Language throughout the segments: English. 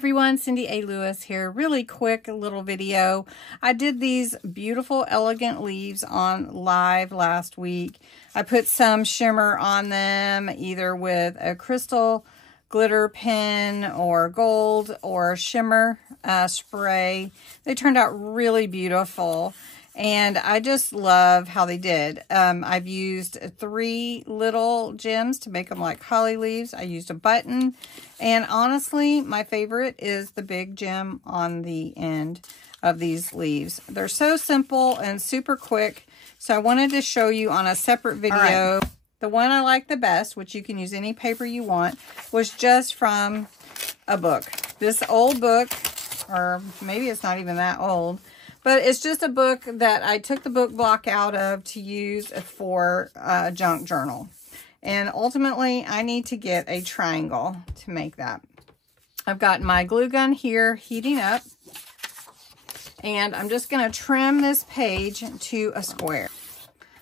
everyone, Cindy A. Lewis here. Really quick little video. I did these beautiful elegant leaves on live last week. I put some shimmer on them, either with a crystal glitter pen or gold or shimmer spray. They turned out really beautiful. And I just love how they did. I've used 3 little gems to make them like holly leaves. I used a button. And honestly, my favorite is the big gem on the end of these leaves. They're so simple and super quick. So I wanted to show you on a separate video. Right. The one I like the best, which you can use any paper you want, was just from a book. This old book, or maybe it's not even that old, but it's just a book that I took the book block out of to use for a junk journal. And ultimately, I need to get a triangle to make that. I've got my glue gun here heating up. And I'm just going to trim this page to a square.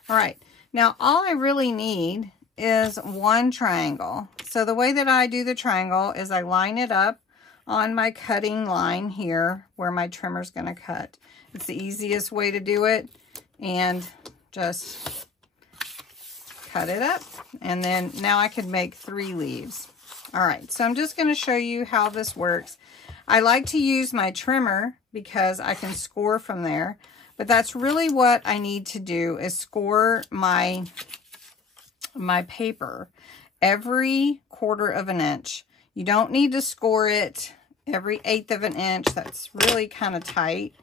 All right. Now, all I really need is one triangle. So the way that I do the triangle is I line it up on my cutting line here where my trimmer's going to cut. It's the easiest way to do it, and just cut it up. And then now I can make 3 leaves. All right, so I'm just going to show you how this works. I like to use my trimmer because I can score from there, but that's really what I need to do, is score my paper every 1/4 of an inch. You don't need to score it every 1/8 of an inch. That's really kind of tight.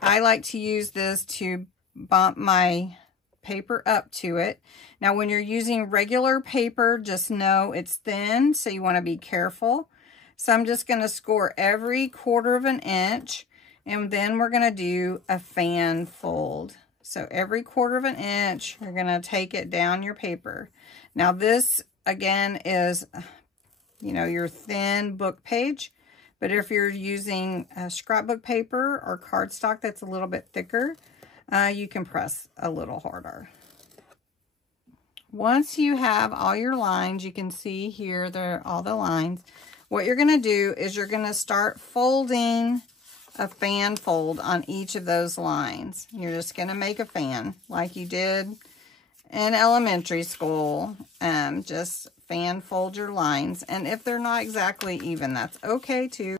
I like to use this to bump my paper up to it. Now, when you're using regular paper, just know it's thin, so you want to be careful. So I'm just going to score every 1/4 of an inch, and then we're going to do a fan fold. So every 1/4 of an inch, you're going to take it down your paper. Now this, again, is, you know, your thin book page. But if you're using scrapbook paper or cardstock that's a little bit thicker, you can press a little harder. Once you have all your lines, you can see here, there are all the lines. What you're going to do is you're going to start folding a fan fold on each of those lines. You're just going to make a fan like you did in elementary school. Just fan fold your lines, and if they're not exactly even, that's okay too.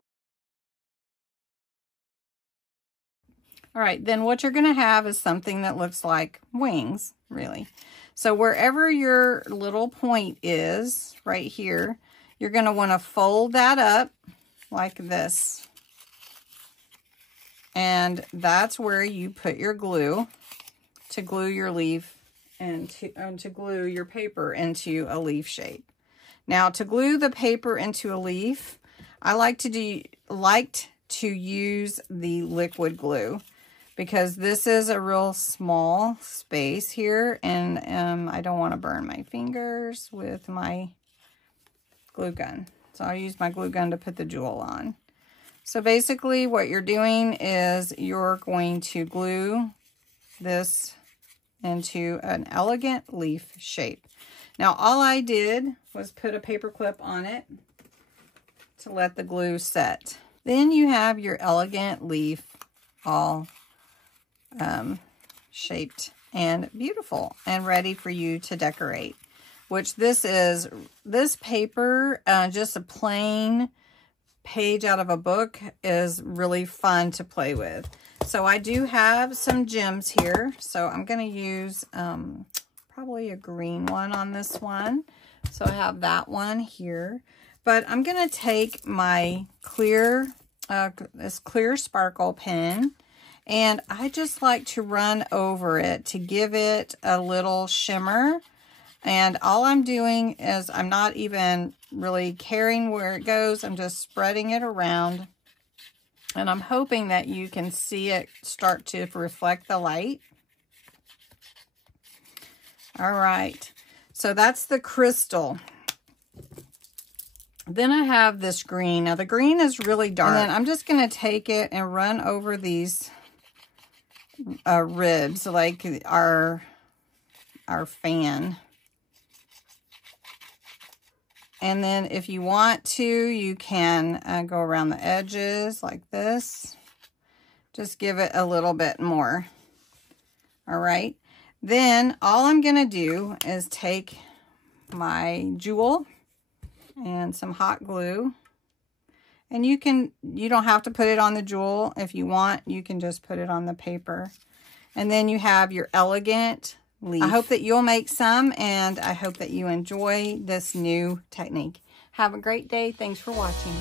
All right, then what you're going to have is something that looks like wings, really. So wherever your little point is, right here, you're going to want to fold that up like this. And that's where you put your glue to glue your leaf and to glue your paper into a leaf shape. Now, to glue the paper into a leaf, I like to use the liquid glue, because this is a real small space here, and I don't want to burn my fingers with my glue gun. So I'll use my glue gun to put the jewel on. So basically what you're doing is you're going to glue this into an elegant leaf shape. Now, all I did was put a paper clip on it to let the glue set. Then you have your elegant leaf all shaped and beautiful and ready for you to decorate. Which this paper, just a plain page out of a book, is really fun to play with. So I do have some gems here. So I'm going to use probably a green one on this one. So I have that one here. But I'm going to take my clear, this clear sparkle pen, and I just like to run over it to give it a little shimmer. And all I'm doing is I'm not even really caring where it goes. I'm just spreading it around. And I'm hoping that you can see it start to reflect the light. All right. So that's the crystal. Then I have this green. Now the green is really dark. And then I'm just going to take it and run over these ribs, like our fan. And then if you want to, you can go around the edges like this. Just give it a little bit more. All right. Then all I'm going to do is take my jewel and some hot glue. And you don't have to put it on the jewel. If you want, you can just put it on the paper. And then you have your elegant leaf. I hope that you'll make some, and I hope that you enjoy this new technique. Have a great day. Thanks for watching.